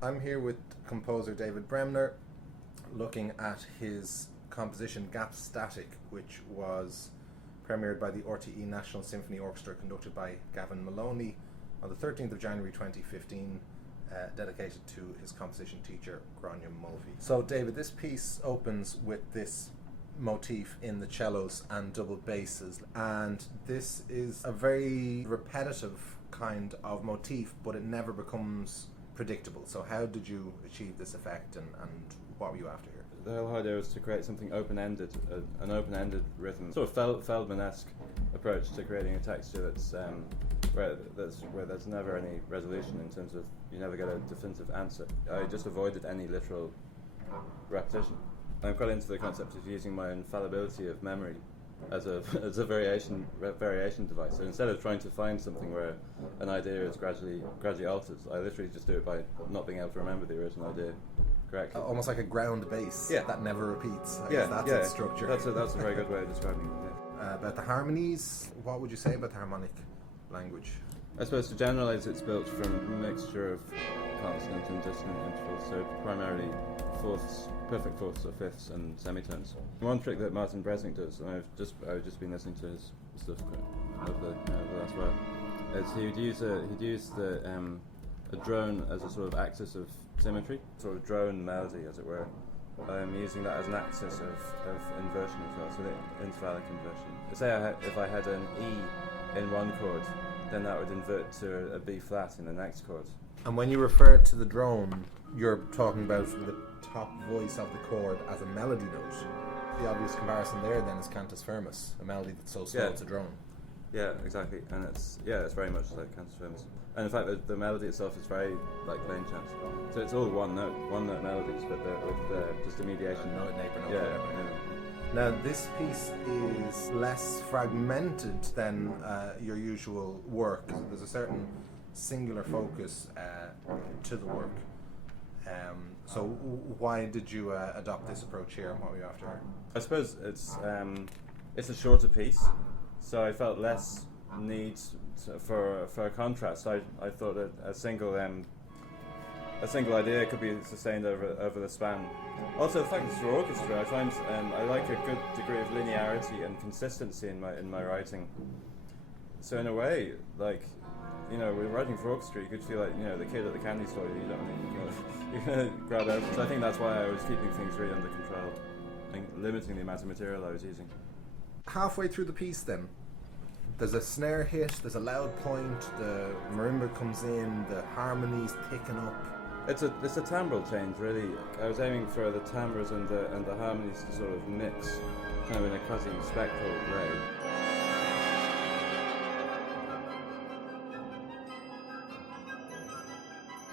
I'm here with composer David Bremner, looking at his composition Gap Static, which was premiered by the RTE National Symphony Orchestra, conducted by Gavin Maloney on the 13th of January 2015, dedicated to his composition teacher, Grania Mulvey. So, David, this piece opens with this motif in the cellos and double basses, and this is a very repetitive kind of motif, but it never becomes predictable. So how did you achieve this effect, and what were you after here? The whole idea was to create something open-ended, an open-ended rhythm, sort of Feldman-esque approach to creating a texture that's where there's never any resolution, in terms of you never get a definitive answer. I just avoided any literal repetition. I'm quite into the concept of using my infallibility of memory as a variation device. So instead of trying to find something where an idea is gradually altered, I literally just do it by not being able to remember the original idea correctly. Almost like a ground bass that never repeats. I guess that's its structure. That's a very good way of describing it. Yeah. About the harmonies, what would you say about the harmonic language? I suppose to generalise, it's built from a mixture of consonant and dissonant intervals, so primarily fourths, perfect fourths or fifths, and semitones. One trick that Martin Bresnik does, and I've just been listening to his stuff over the last while, is he'd use a drone as a sort of axis of symmetry, sort of drone melody, as it were. I'm using that as an axis of inversion as well, so the intervallic inversion. Say if I had an E in one chord, then that would invert to a B flat in the next chord. And when you refer to the drone, you're talking about the top voice of the chord as a melody note. The obvious comparison there then is cantus firmus, a melody that's so slow it's a drone. Yeah, exactly, and it's very much like cantus firmus. And in fact, the melody itself is very like plain chant. So it's all one note melodies, but with just a mediation. Note, neighbour, note, whatever. Now, this piece is less fragmented than your usual work. There's a certain singular focus to the work. So why did you adopt this approach here, and what were you after? I suppose it's a shorter piece, so I felt less need for a contrast. I thought that a single idea could be sustained over the span. Also, the fact it's for orchestra, I find I like a good degree of linearity and consistency in my writing. So in a way, like, with writing for orchestra, you could feel like the kid at the candy store. You're gonna grab out. So I think that's why I was keeping things really under control and limiting the amount of material I was using. Halfway through the piece, then, there's a snare hit, there's a loud point, the marimba comes in, the harmonies thicken up. It's a timbral change, really. I was aiming for the timbres and the harmonies to sort of mix, kind of in a quasi-spectral way.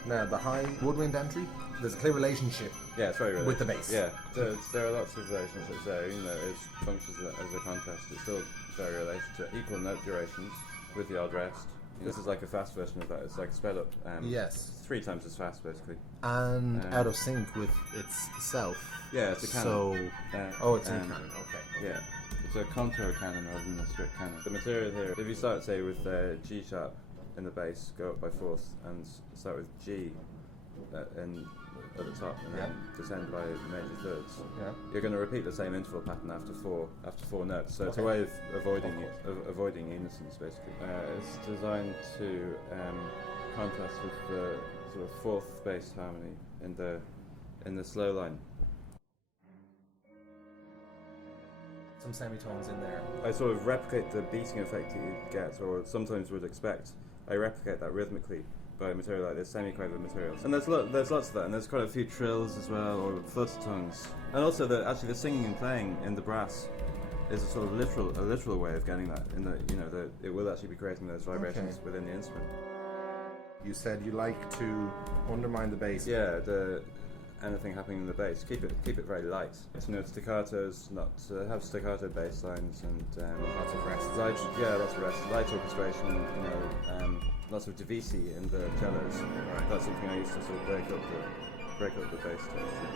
Now, the high woodwind entry, there's a clear relationship it's very with the bass. Yeah, there are lots of relationships there, even though it functions as a contrast. It's still very related to equal note durations with the odd rest. This is like a fast version of that. It's like sped up. Yes. 3 times as fast, basically. And out of sync with itself. Yeah, it's a canon. So, it's in canon, okay. Yeah. It's a contour canon rather than a strict canon. The material here, if you start, say, with G sharp in the bass, go up by fourth, and start with G at the top, and then descend by major thirds. Yeah. You're going to repeat the same interval pattern after four notes. So it's a way of avoiding unisons, basically. It's designed to contrast with the sort of fourth bass harmony in the slow line. Some semitones in there. I sort of replicate the beating effect that you get, or sometimes would expect. I replicate that rhythmically by material like this, semi-quaver materials. And there's lots of that, and there's quite a few trills as well, or flutter tones. And also the singing and playing in the brass is a sort of literal way of getting that, in that it will actually be creating those vibrations within the instrument. You said you like to undermine the bass. Yeah, anything happening in the bass, keep it very light. Staccatos, not have staccato bass lines, and lots of rest. Lots of rest. Light orchestration, lots of divisi in the cellos. Right. That's something I used to sort of break up the bass texture.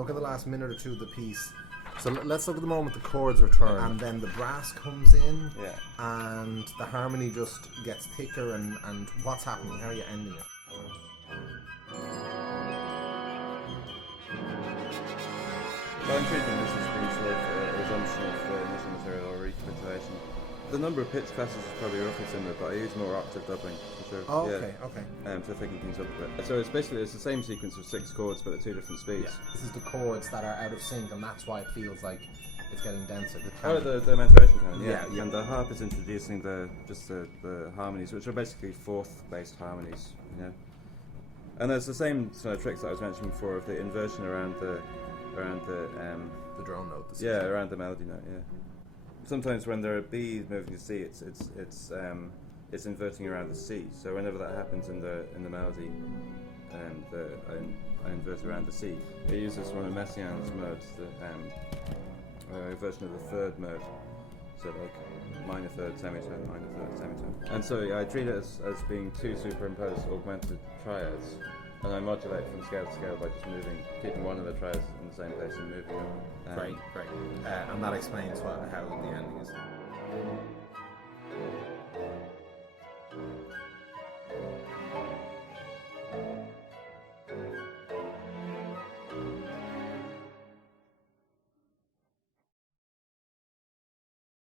look at the last minute or two of the piece. So let's look at the moment the chords return, and then the brass comes in, and the harmony just gets thicker, and what's happening? How are you ending it? Well, I'm treating this as being sort of a resumption of the initial material or recapitulation. The number of pitch classes is probably roughly similar, but I use more octave doubling for sure. Oh, okay, okay. To thicken things up a bit. So it's basically the same sequence of 6 chords, but at 2 different speeds. Yeah. This is the chords that are out of sync, and that's why it feels like it's getting denser. The maturation canon, yeah. And the harp is introducing the harmonies, which are basically fourth-based harmonies, you know. And there's the same sort of tricks that I was mentioning before of the inversion around the drone note. Around the melody note. Yeah. Sometimes when there are B's moving to C, it's inverting around the C. So whenever that happens in the melody, I invert around the C. I use this one of Messiaen's modes, the version of the third mode. So like minor third semitone, minor third semitone. And so I treat it as being 2 superimposed augmented triads. And I modulate from scale to scale by just keeping one of the triads in the same place and moving them. Great. And that explains how the ending is.